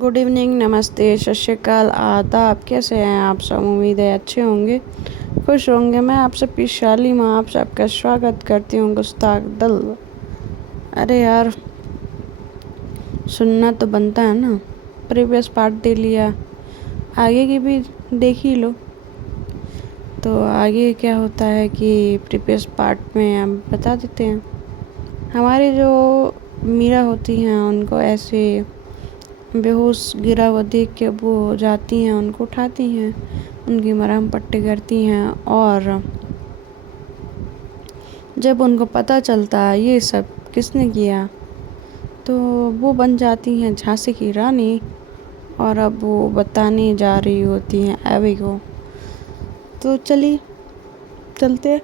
Good evening, नमस्ते, सत श्री अकाल, आदाब। कैसे हैं आप सब? उम्मीद है अच्छे होंगे, खुश होंगे। मैं आपसे पिशाली माँ आप सबका स्वागत करती हूँ गुस्ताख दल। अरे यार, सुनना तो बनता है ना। प्रीवियस पार्ट दे लिया, आगे की भी देख ही लो। तो आगे क्या होता है कि प्रीवियस पार्ट में हम बता देते हैं। हमारी जो मीरा होती हैं उनको ऐसे बेहोश गिरा हुआ देख के वो जाती हैं, उनको उठाती हैं, उनकी मरहम पट्टी करती हैं। और जब उनको पता चलता है ये सब किसने किया, तो वो बन जाती हैं झांसी की रानी। और अब वो बताने जा रही होती हैं एवी को। तो चलिए चलते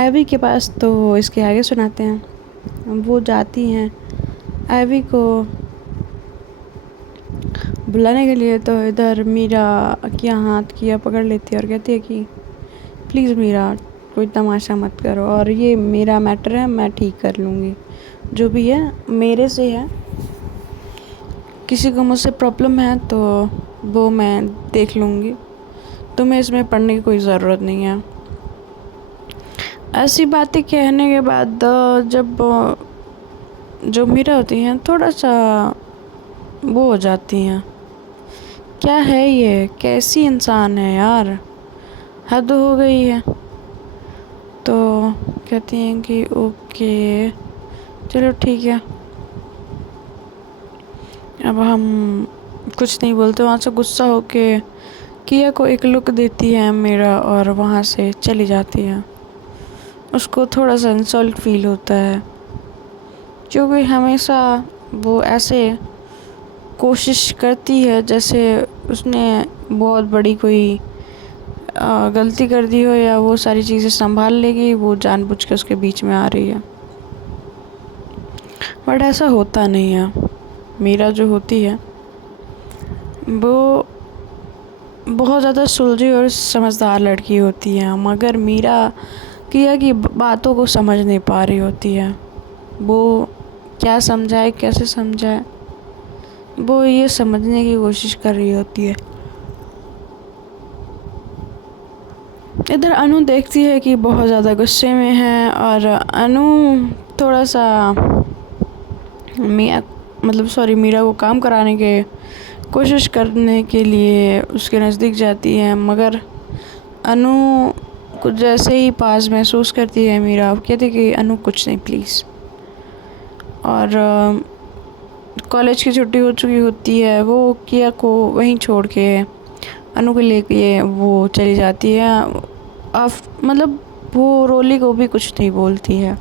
एवी के पास। तो इसके आगे सुनाते हैं। वो जाती हैं एवी को बुलाने के लिए। तो इधर मीरा क्या हाथ किया पकड़ लेती है और कहती है कि प्लीज़ मीरा, कोई तमाशा मत करो, और ये मेरा मैटर है, मैं ठीक कर लूँगी। जो भी है मेरे से है, किसी को मुझसे प्रॉब्लम है तो वो मैं देख लूँगी, तुम्हें इसमें पढ़ने की कोई ज़रूरत नहीं है। ऐसी बातें कहने के बाद जब जो मीरा होती हैं थोड़ा सा वो हो जाती हैं, क्या है ये, कैसी इंसान है यार, हद हो गई है। तो कहती हैं कि ओके चलो ठीक है। अब हम कुछ नहीं बोलते, वहाँ से गुस्सा होके किया को एक लुक देती है मीरा और वहाँ से चली जाती है। उसको थोड़ा सा इंसल्ट फील होता है, क्योंकि हमेशा वो ऐसे कोशिश करती है जैसे उसने बहुत बड़ी कोई गलती कर दी हो, या वो सारी चीज़ें संभाल लेगी, वो जानबूझ के उसके बीच में आ रही है। बट ऐसा होता नहीं है। मीरा जो होती है वो बहुत ज़्यादा सुलझी और समझदार लड़की होती है, मगर मीरा किया की बातों को समझ नहीं पा रही होती है। वो क्या समझाए, कैसे समझाए, वो ये समझने की कोशिश कर रही होती है। इधर अनु देखती है कि बहुत ज़्यादा गुस्से में है, और अनु थोड़ा सा मीरा को काम कराने के कोशिश करने के लिए उसके नज़दीक जाती है। मगर अनु कुछ जैसे ही पास महसूस करती है मीरा, कहती कि अनु कुछ नहीं प्लीज़। और कॉलेज की छुट्टी हो चुकी होती है, वो किया को वहीं छोड़ के अनु को लेके वो चली जाती है। वो रोली को भी कुछ नहीं बोलती है,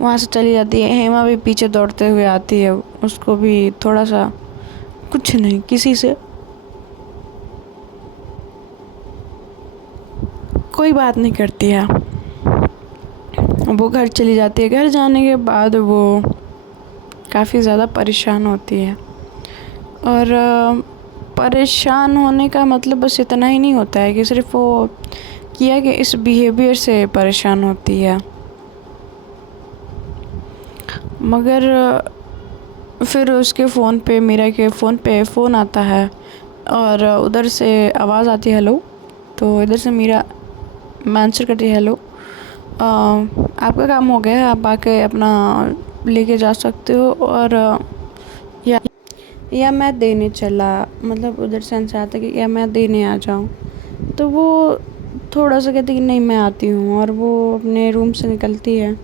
वहाँ से चली जाती है। हेमा भी पीछे दौड़ते हुए आती है, उसको भी थोड़ा सा कुछ नहीं, किसी से कोई बात नहीं करती है। वो घर चली जाती है। घर जाने के बाद वो काफ़ी ज़्यादा परेशान होती है, और परेशान होने का मतलब बस इतना ही नहीं होता है कि सिर्फ वो किया कि इस बिहेवियर से परेशान होती है, मगर फिर उसके फ़ोन पे, मीरा के फ़ोन पे फ़ोन आता है और उधर से आवाज़ आती है हेलो। तो इधर से मीरा आंसर करती है हेलो, आपका काम हो गया है, आप आके अपना लेके जा सकते हो, और या मैं देने चला, मतलब उधर से आंसर आता है कि या मैं देने आ जाऊँ। तो वो थोड़ा सा कहती कि नहीं मैं आती हूँ, और वो अपने रूम से निकलती है।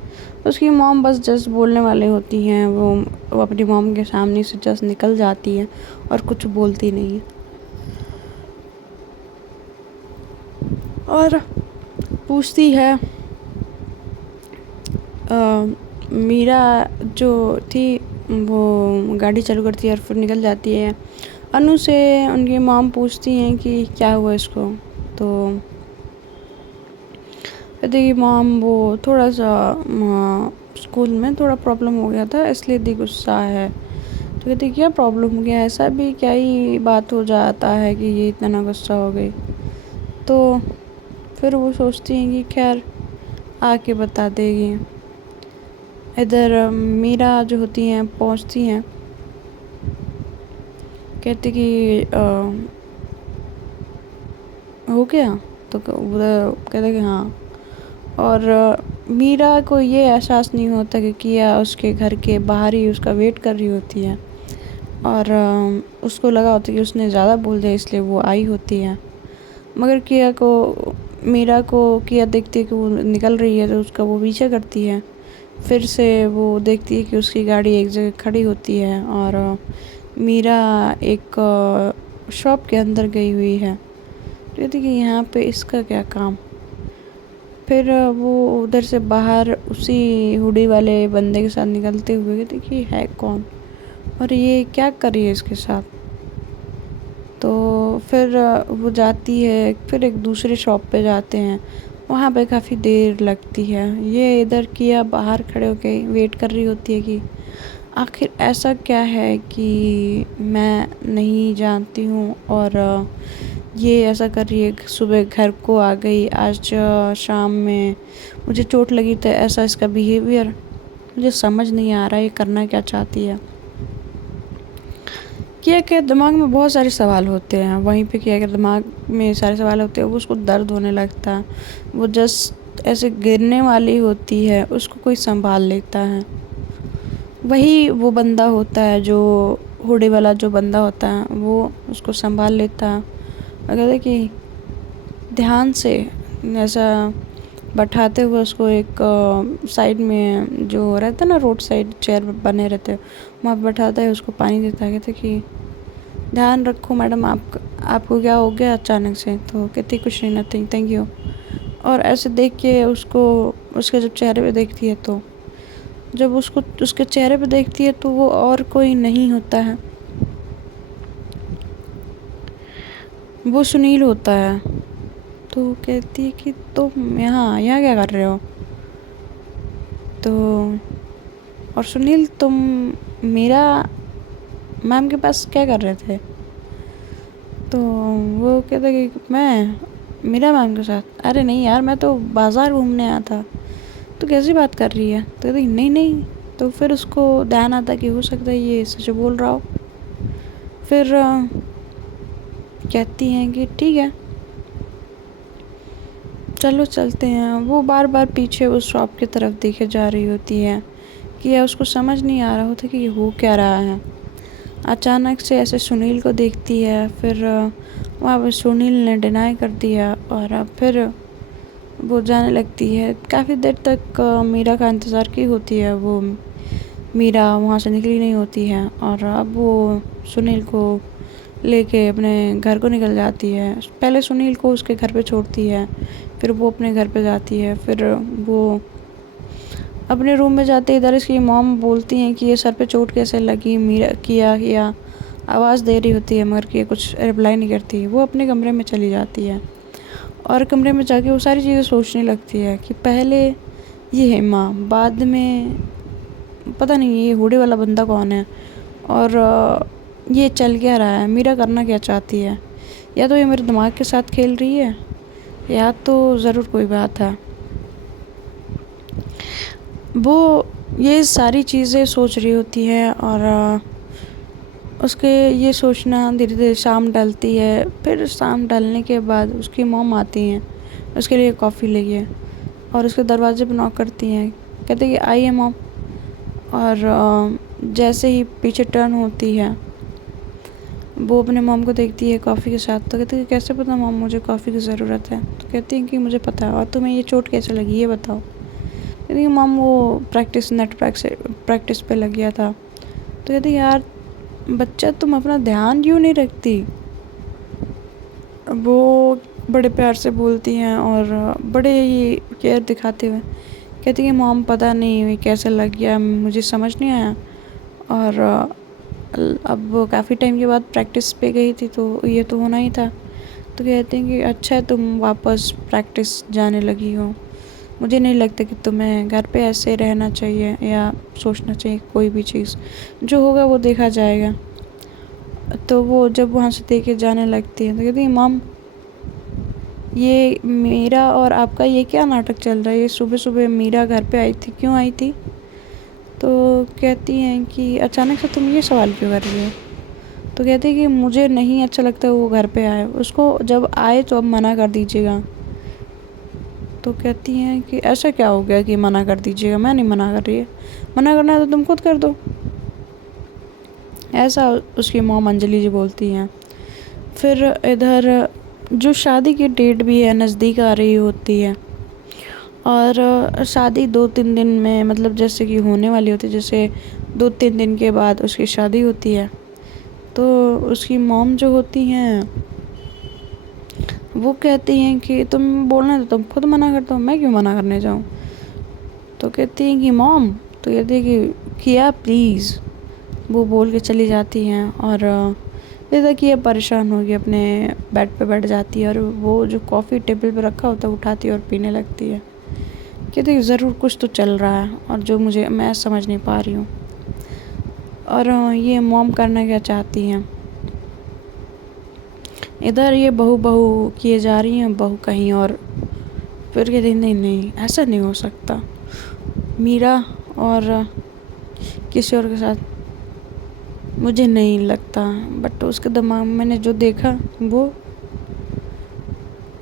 उसकी मॉम बस जस्ट बोलने वाली होती हैं, वो अपनी मॉम के सामने से जस्ट निकल जाती है और कुछ बोलती नहीं है। और पूछती है मीरा जो थी वो गाड़ी चालू करती है और फिर निकल जाती है। अनु से उनकी मॉम पूछती हैं कि क्या हुआ इसको। तो कहती कि मॉम वो थोड़ा सा स्कूल में थोड़ा प्रॉब्लम हो गया था, इसलिए दी गुस्सा है। तो कहती क्या प्रॉब्लम हो गया, ऐसा भी क्या ही बात हो जाता है कि ये इतना गुस्सा हो गई। तो फिर वो सोचती हैं कि खैर आके बता देगी। इधर मीरा जो होती हैं पहुंचती हैं, कहती कि हो गया, तो उधर कहते कि हाँ। और मीरा को ये एहसास नहीं होता कि किया उसके घर के बाहर ही उसका वेट कर रही होती है, और उसको लगा होता है कि उसने ज़्यादा बोल दिया इसलिए वो आई होती है। मगर मीरा को किया देखती है कि वो निकल रही है तो उसका वो पीछा करती है। फिर से वो देखती है कि उसकी गाड़ी एक जगह खड़ी होती है और मीरा एक शॉप के अंदर गई हुई है। तो कहती कि यहाँ पे इसका क्या काम। फिर वो उधर से बाहर उसी हुडी वाले बंदे के साथ निकलते हुए कहती कि है कौन और ये क्या कर रही है इसके साथ। तो फिर वो जाती है, फिर एक दूसरे शॉप पे जाते हैं। वहाँ पे काफ़ी देर लगती है। ये इधर किया बाहर खड़े होके वेट कर रही होती है कि आखिर ऐसा क्या है कि मैं नहीं जानती हूँ, और ये ऐसा कर रही है। सुबह घर को आ गई, आज शाम में मुझे चोट लगी, तो ऐसा इसका बिहेवियर मुझे समझ नहीं आ रहा है, ये करना क्या चाहती है। किया के दिमाग में बहुत सारे सवाल होते हैं। वहीं पे किया के दिमाग में सारे सवाल होते हैं, वो उसको दर्द होने लगता है। वो जस्ट ऐसे गिरने वाली होती है, उसको कोई संभाल लेता है। वही वो बंदा होता है जो हुडी वाला जो बंदा होता है, वो उसको संभाल लेता है। अगर कि ध्यान से ऐसा बैठाते हुए उसको एक साइड में जो रहता है ना, रोड साइड चेयर बने रहते हैं, वहाँ बैठाता है, उसको पानी देता है। कहते कि ध्यान रखो मैडम, आपको क्या हो गया अचानक से। तो कहती कुछ नहीं, नथिंग, थैंक यू। और ऐसे देख के उसको उसके जब चेहरे पे देखती है, तो जब उसको उसके चेहरे पे देखती है तो वो और कोई नहीं होता है, वो सुनील होता है। तो कहती है कि तुम यहाँ यहाँ क्या कर रहे हो। तो और सुनील, तुम मीरा मैम के पास क्या कर रहे थे। तो वो कहता कि मैं मीरा मैम के साथ, अरे नहीं यार, मैं तो बाज़ार घूमने आया था। तो कैसी बात कर रही है। तो कहती नहीं नहीं। तो फिर उसको ध्यान आता कि हो सकता है ये सच बोल रहा हो। फिर कहती हैं कि ठीक है चलो चलते हैं। वो बार बार पीछे उस शॉप की तरफ देखे जा रही होती है कि यह उसको समझ नहीं आ रहा होता कि ये हो क्या रहा है। अचानक से ऐसे सुनील को देखती है, फिर वहाँ पर सुनील ने डिनाई कर दिया, और फिर वो जाने लगती है। काफ़ी देर तक मीरा का इंतज़ार की होती है। वो मीरा वहाँ से निकली नहीं होती है, और अब वो सुनील को लेके अपने घर को निकल जाती है। पहले सुनील को उसके घर पे छोड़ती है, फिर वो अपने घर पे जाती है। फिर वो अपने रूम में जाते इधर इसकी मॉम बोलती हैं कि ये सर पे चोट कैसे लगी। मीरा किया आवाज़ दे रही होती है, मगर कि कुछ रिप्लाई नहीं करती। वो अपने कमरे में चली जाती है, और कमरे में जाके वो सारी चीज़ें सोचने लगती है कि पहले ये है माँ, बाद में पता नहीं ये हुडी वाला बंदा कौन है, और ये चल क्या रहा है, मीरा करना क्या चाहती है। या तो ये मेरे दिमाग के साथ खेल रही है, या तो ज़रूर कोई बात है। वो ये सारी चीज़ें सोच रही होती है, और उसके ये सोचना धीरे धीरे शाम ढलती है। फिर शाम ढलने के बाद उसकी मॉम आती हैं उसके लिए कॉफ़ी लेके, और उसके दरवाजे पर नॉक करती हैं। कहते कि आइए मॉम। और जैसे ही पीछे टर्न होती है, वो अपने मॉम को देखती है कॉफ़ी के साथ। तो कहती है कैसे पता मॉम, मुझे कॉफ़ी की ज़रूरत है। तो कहती है कि मुझे पता है, और तुम्हें ये चोट कैसे लगी ये बताओ। कहती है मॉम वो नेट प्रैक्टिस पे लग गया था। तो कहती है यार बच्चा, तुम अपना ध्यान क्यों नहीं रखती। वो बड़े प्यार से बोलती हैं और बड़े ही केयर दिखाते हुए कहती है मॉम पता नहीं कैसे लग गया, मुझे समझ नहीं आया। और अब काफ़ी टाइम के बाद प्रैक्टिस पे गई थी, तो ये तो होना ही था। तो कहते हैं कि अच्छा है तुम वापस प्रैक्टिस जाने लगी हो, मुझे नहीं लगता कि तुम्हें घर पे ऐसे रहना चाहिए या सोचना चाहिए कोई भी चीज़, जो होगा वो देखा जाएगा। तो वो जब वहाँ से देखे जाने लगती है तो कहती है मॉम, ये मीरा और आपका ये क्या नाटक चल रहा है। ये सुबह सुबह मीरा घर पे आई थी, क्यों आई थी। तो कहती हैं कि अचानक से तुम ये सवाल क्यों कर रही हो। तो कहती है कि मुझे नहीं अच्छा लगता वो घर पे आए, उसको जब आए तो अब मना कर दीजिएगा। तो कहती हैं कि ऐसा क्या हो गया कि मना कर दीजिएगा, मैं नहीं मना कर रही है, मना करना है तो तुम खुद कर दो। ऐसा उसकी मॉम अंजलि जी बोलती हैं। फिर इधर जो शादी की डेट भी है नज़दीक आ रही होती है, और शादी 2-3 दिन में, मतलब जैसे कि होने वाली होती है, जैसे 2-3 दिन के बाद उसकी शादी होती है। तो उसकी मॉम जो होती हैं वो कहती हैं कि तुम बोलना तो तुम खुद मना कर दो, मैं क्यों मना करने जाऊँ। तो कहती हैं कि मॉम, तो कहती है कि किया प्लीज़, वो बोल के चली जाती हैं। और इधर किया परेशान होगी अपने बेड पे बैठ जाती है, और वो जो कॉफ़ी टेबल पे रखा होता है उठाती है और पीने लगती है। कहती है ज़रूर कुछ तो चल रहा है और जो मैं समझ नहीं पा रही हूँ। और ये मॉम करना क्या चाहती हैं। इधर ये बहू बहू किए जा रही हैं, बहू कहीं और। फिर कहती नहीं नहीं ऐसा नहीं हो सकता, मीरा और किसी और के साथ मुझे नहीं लगता। बट उसके दिमाग में मैंने जो देखा वो,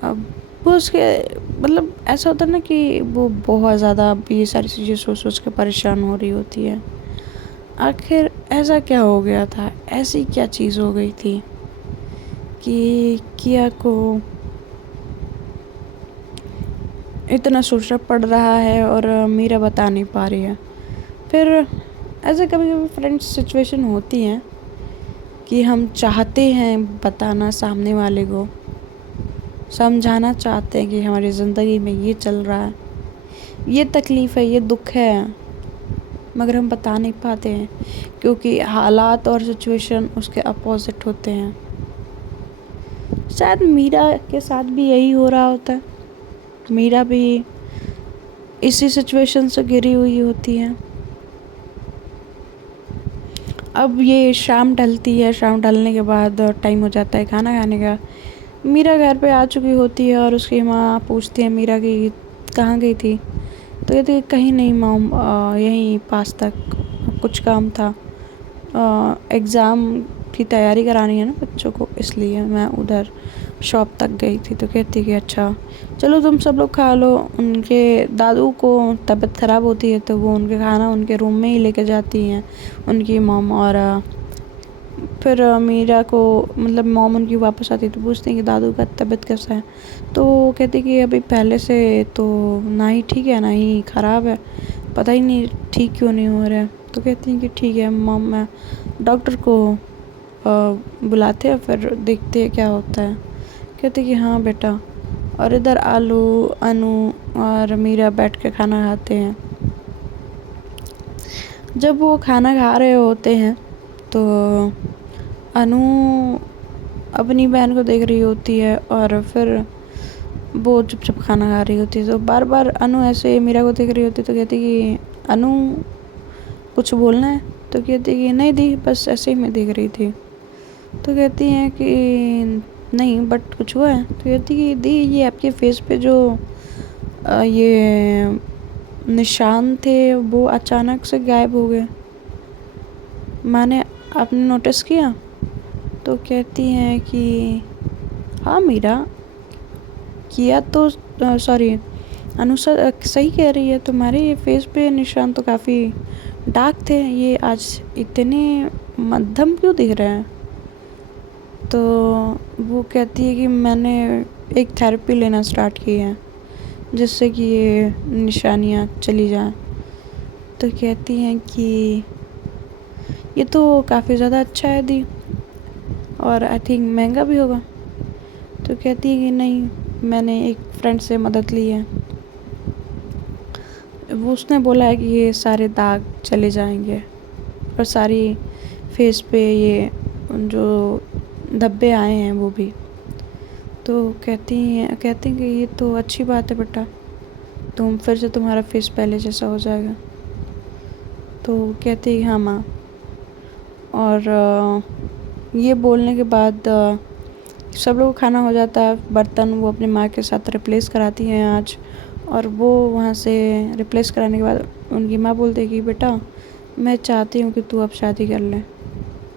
अब वो उसके, मतलब ऐसा होता है ना कि वो बहुत ज़्यादा ये सारी चीज़ें सोच सोच के परेशान हो रही होती है। आखिर ऐसा क्या हो गया था, ऐसी क्या चीज़ हो गई थी कि किया को इतना सोचना पड़ रहा है और मीरा बता नहीं पा रही है। फिर ऐसे कभी कभी फ्रेंड्स सिचुएशन होती हैं कि हम चाहते हैं बताना सामने वाले को, समझाना चाहते हैं कि हमारी ज़िंदगी में ये चल रहा है, ये तकलीफ़ है, ये दुख है, मगर हम बता नहीं पाते हैं क्योंकि हालात और सिचुएशन उसके अपोजिट होते हैं। शायद मीरा के साथ भी यही हो रहा होता है, मीरा भी इसी सिचुएशन से घिरी हुई होती है। अब ये शाम ढलती है, शाम ढलने के बाद टाइम हो जाता है खाना खाने का। मीरा घर पे आ चुकी होती है और उसकी माँ पूछती है मीरा की कहाँ गई थी। तो कहती है कहीं नहीं मॉम, यहीं पास तक कुछ काम था, एग्ज़ाम की तैयारी करानी है ना बच्चों को, इसलिए मैं उधर शॉप तक गई थी। तो कहती कि अच्छा चलो तुम सब लोग खा लो। उनके दादू को तबीयत ख़राब होती है तो वो उनके खाना उनके रूम में ही लेके जाती हैं उनकी मॉम। और फिर मीरा को, मतलब मॉम उनकी वापस आती है तो पूछते हैं कि दादू का तबीयत कैसा है। तो वो कहती कि अभी पहले से तो ना ही ठीक है ना ही ख़राब है, पता ही नहीं ठीक क्यों नहीं हो रहा है। तो कहती हैं कि ठीक है मॉम, मैं डॉक्टर को बुलाते हैं फिर देखते हैं क्या होता है। कहते कि हाँ बेटा। और इधर आलू, अनु और मीरा बैठ के खाना खाते हैं। जब वो खाना खा रहे होते हैं तो अनु अपनी बहन को देख रही होती है और फिर वो चुपचाप खाना खा रही होती है। तो बार बार अनु ऐसे मीरा को देख रही होती है तो कहती कि अनु कुछ बोलना है। तो कहती कि नहीं दी, बस ऐसे ही मैं देख रही थी। तो कहती हैं कि नहीं बट कुछ हुआ है। तो कहती कि दी ये आपके फेस पे जो ये निशान थे वो अचानक से गायब हो गए, मैंने, आपने नोटिस किया। तो कहती हैं कि हाँ मीरा किया तो, सॉरी अनुसा सही कह रही है, तुम्हारे ये फेस पे निशान तो काफ़ी डार्क थे, ये आज इतने मध्यम क्यों दिख रहे हैं। तो वो कहती है कि मैंने एक थेरेपी लेना स्टार्ट की है जिससे कि ये निशानियाँ चली जाएं। तो कहती हैं कि ये तो काफ़ी ज़्यादा अच्छा है दी, और आई थिंक महंगा भी होगा। तो कहती है कि नहीं, मैंने एक फ्रेंड से मदद ली है, वो उसने बोला है कि ये सारे दाग चले जाएंगे और सारी फेस पे ये जो धब्बे आए हैं वो भी। तो कहते हैं कि ये तो अच्छी बात है बेटा, तुम फिर से तुम्हारा फेस पहले जैसा हो जाएगा। तो कहते हैं हाँ माँ। और ये बोलने के बाद सब लोग खाना हो जाता है, बर्तन वो अपनी माँ के साथ रिप्लेस कराती हैं आज। और वो वहाँ से रिप्लेस कराने के बाद उनकी माँ बोलती है कि बेटा मैं चाहती हूँ कि तू अब शादी कर ले।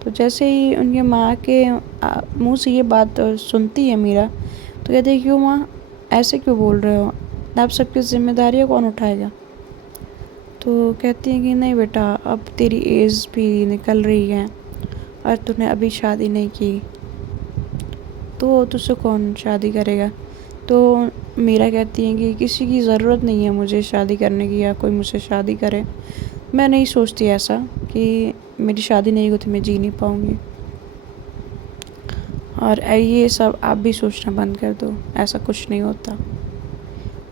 तो जैसे ही उनके माँ के मुंह से ये बात सुनती है मीरा, तो कहती है क्यों माँ, ऐसे क्यों बोल रहे हो, आप सबकी जिम्मेदारियाँ कौन उठाएगा। तो कहती है कि नहीं बेटा, अब तेरी एज भी निकल रही है और तूने अभी शादी नहीं की, तो तुझसे कौन शादी करेगा। तो मीरा कहती है कि किसी की ज़रूरत नहीं है मुझे शादी करने की, या कोई मुझसे शादी करे। मैं नहीं सोचती ऐसा कि मेरी शादी नहीं होती मैं जी नहीं पाऊँगी। और ये सब आप भी सोचना बंद कर दो, ऐसा कुछ नहीं होता।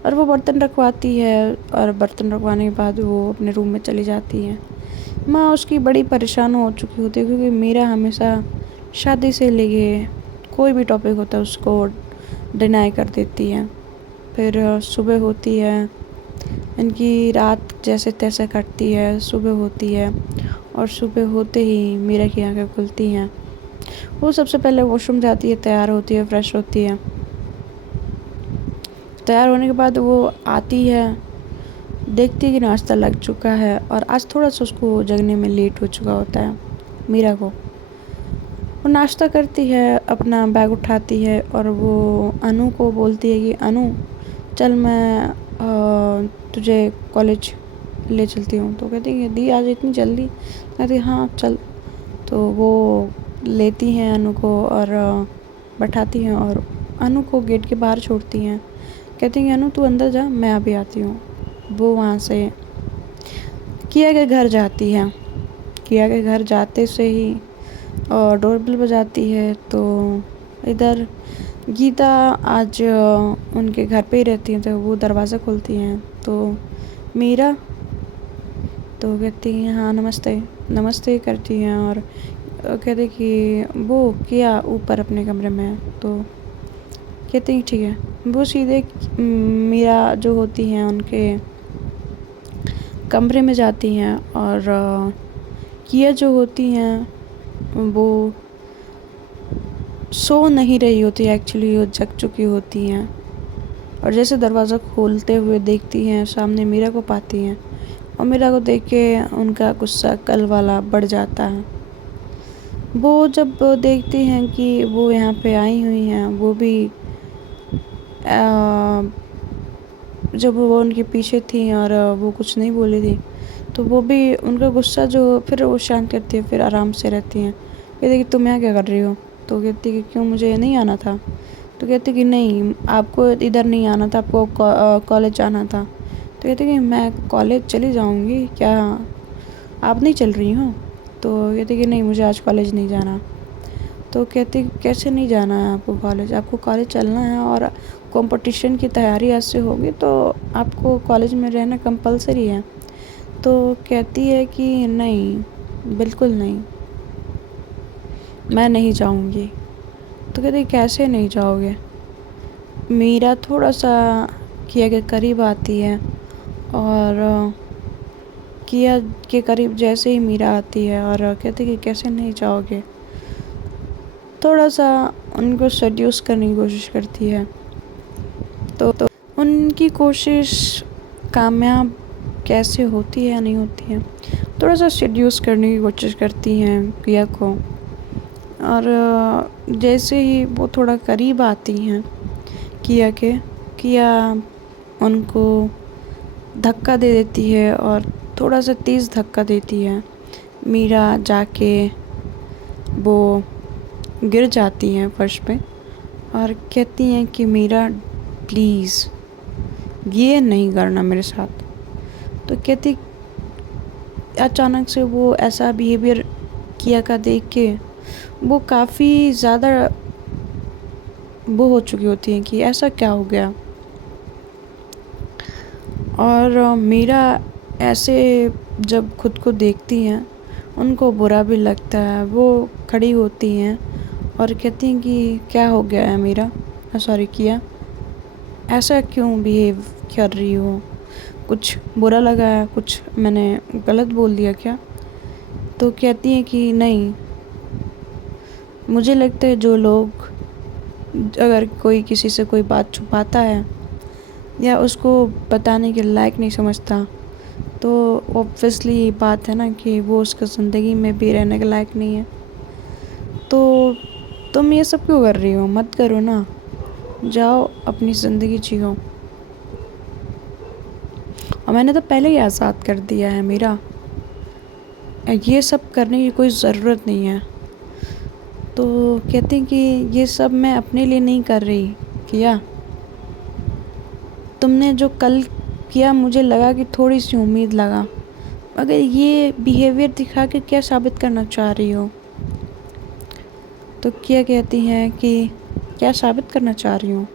और वो बर्तन रखवाती है, और बर्तन रखवाने के बाद वो अपने रूम में चली जाती है। माँ उसकी बड़ी परेशान हो चुकी होती है, क्योंकि मीरा हमेशा शादी से लेके कोई भी टॉपिक होता है उसको डिनाई कर देती है। फिर सुबह होती है, इनकी रात जैसे तैसे कटती है। सुबह होती है और सुबह होते ही मीरा की आंखें खुलती हैं। वो सबसे पहले वॉशरूम जाती है, तैयार होती है, फ्रेश होती है। तैयार होने के बाद वो आती है, देखती है कि नाश्ता लग चुका है, और आज थोड़ा सा उसको जगने में लेट हो चुका होता है मीरा को। वो नाश्ता करती है, अपना बैग उठाती है, और वो अनु को बोलती है कि अनु चल, मैं तुझे कॉलेज ले चलती हूँ। तो कहती है दी आज इतनी जल्दी। कहती है हाँ चल। तो वो लेती हैं अनु को और बैठाती हैं, और अनु को गेट के बाहर छोड़ती हैं। कहती हैं अनु तू अंदर जा, मैं अभी आती हूँ। वो वहाँ से किया के घर जाती है। किया के घर जाते से ही डोरबेल बजाती है। तो इधर गीता आज उनके घर पे ही रहती हैं, तो वो दरवाज़ा खोलती हैं। तो मीरा, तो कहती हैं हाँ नमस्ते। नमस्ते करती हैं, और कहते कि वो किया ऊपर अपने कमरे में है। तो कहते हैं ठीक है। वो सीधे मीरा जो होती हैं उनके कमरे में जाती हैं, और किया जो होती हैं वो सो नहीं रही होती, एक्चुअली वो जग चुकी होती हैं। और जैसे दरवाज़ा खोलते हुए देखती हैं, सामने मीरा को पाती हैं, और मीरा को देख के उनका गुस्सा कल वाला बढ़ जाता है। वो जब देखती हैं कि वो यहाँ पे आई हुई हैं, वो भी जब वो उनके पीछे थी और वो कुछ नहीं बोली थी, तो वो भी उनका गुस्सा जो फिर वो शांत करती है, फिर आराम से रहती हैं। कहती कि तुम यहाँ क्या कर रही हो। तो कहती कि क्यों, मुझे नहीं आना था। तो कहती कि नहीं, आपको इधर नहीं आना था, आपको कॉलेज जाना था। तो कहती कि मैं कॉलेज चली जाऊँगी, क्या आप नहीं चल रही हो। तो कहती कि नहीं, मुझे आज कॉलेज नहीं जाना। तो कहती कैसे नहीं जाना है आपको कॉलेज, आपको कॉलेज चलना है, और कंपटीशन की तैयारी आज से होगी, तो आपको कॉलेज में रहना कंपलसरी है। तो कहती है कि नहीं, बिल्कुल नहीं, मैं नहीं जाऊंगी। तो कहती कैसे नहीं जाओगे। मीरा थोड़ा सा किया के करीब आती है, और किया के करीब जैसे ही मीरा आती है और कहती कि कैसे नहीं जाओगे, थोड़ा सा उनको सेड्यूस करने की कोशिश करती है। तो उनकी कोशिश कामयाब कैसे होती है या नहीं होती है, थोड़ा सा सेड्यूस करने की कोशिश करती हैं किया को। और जैसे ही वो थोड़ा करीब आती हैं किया उनको धक्का दे देती है, और थोड़ा सा तेज़ धक्का देती है। मीरा जाके वो गिर जाती हैं फर्श पे, और कहती हैं कि मीरा प्लीज़ ये नहीं करना मेरे साथ। तो कहती अचानक से वो ऐसा बिहेवियर किया का देख के वो काफ़ी ज़्यादा वो हो चुकी होती हैं कि ऐसा क्या हो गया। और मीरा ऐसे जब खुद को देखती हैं, उनको बुरा भी लगता है। वो खड़ी होती हैं और कहती हैं कि क्या हो गया है मीरा, सॉरी किया, ऐसा क्यों बिहेव कर रही हो, कुछ बुरा लगा है, कुछ मैंने गलत बोल दिया क्या। तो कहती हैं कि नहीं, मुझे लगता है जो लोग, अगर कोई किसी से कोई बात छुपाता है या उसको बताने के लायक नहीं समझता, तो ऑब्वियसली बात है ना कि वो उसकी ज़िंदगी में भी रहने के लायक नहीं है। तो तुम ये सब क्यों कर रही हो? मत करो ना, जाओ अपनी ज़िंदगी जियो। और मैंने तो पहले ही आज़ाद कर दिया है मीरा, ये सब करने की कोई ज़रूरत नहीं है। तो कहते हैं कि ये सब मैं अपने लिए नहीं कर रही। किया तुमने जो कल किया, मुझे लगा कि थोड़ी सी उम्मीद लगा, मगर ये बिहेवियर दिखा के क्या साबित करना चाह रही हो? तो क्या कहती हैं कि क्या साबित करना चाह रही हो?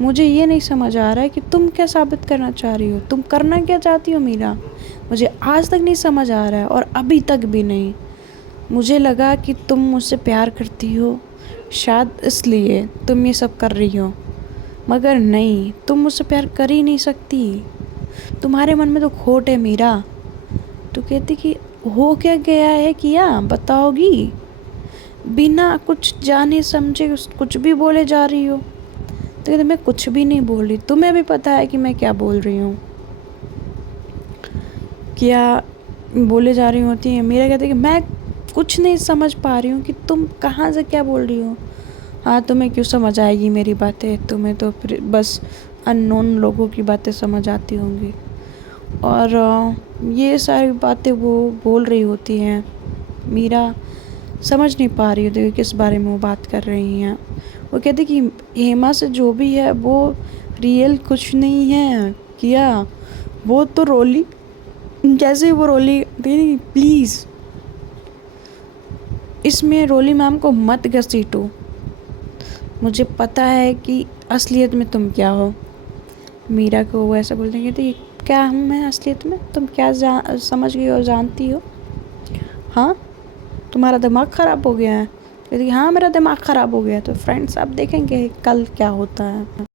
मुझे ये नहीं समझ आ रहा है कि तुम क्या साबित करना चाह रही हो, तुम करना क्या चाहती हो मीरा? मुझे आज तक नहीं समझ आ रहा है, और अभी तक भी नहीं। मुझे लगा कि तुम मुझसे प्यार करती हो, शायद इसलिए तुम ये सब कर रही हो, मगर नहीं, तुम मुझसे प्यार कर ही नहीं सकती। तुम्हारे मन में तो खोट है मीरा। तो कहती कि हो क्या गया है, किया बताओगी? बिना कुछ जाने समझे कुछ भी बोले जा रही हो। तो कहते मैं कुछ भी नहीं बोल रही, तुम्हें भी पता है कि मैं क्या बोल रही हूँ, क्या बोले जा रही होती है। मेरा कहते कि मैं कुछ नहीं समझ पा रही हूँ कि तुम कहाँ से क्या बोल रही हो। हाँ, तुम्हें क्यों समझ आएगी मेरी बातें, तुम्हें तो फिर बस अननोन लोगों की बातें समझ आती होंगी। और ये सारी बातें वो बोल रही होती हैं, मीरा समझ नहीं पा रही होती कि किस बारे में वो बात कर रही हैं। वो कहती कि हेमा से जो भी है वो रियल कुछ नहीं है, किया वो तो रोली, जैसे वो रोली प्लीज़ इसमें रोली मैम को मत घसीटो। मुझे पता है कि असलियत में तुम क्या हो। मीरा को वो ऐसा बोलते हैं कि क्या हूँ मैं असलियत में, तुम क्या समझ गई हो, जानती हो? हाँ, तुम्हारा दिमाग ख़राब हो गया है। कहती हाँ, मेरा दिमाग ख़राब हो गया है। तो फ्रेंड्स, अब देखेंगे कल क्या होता है।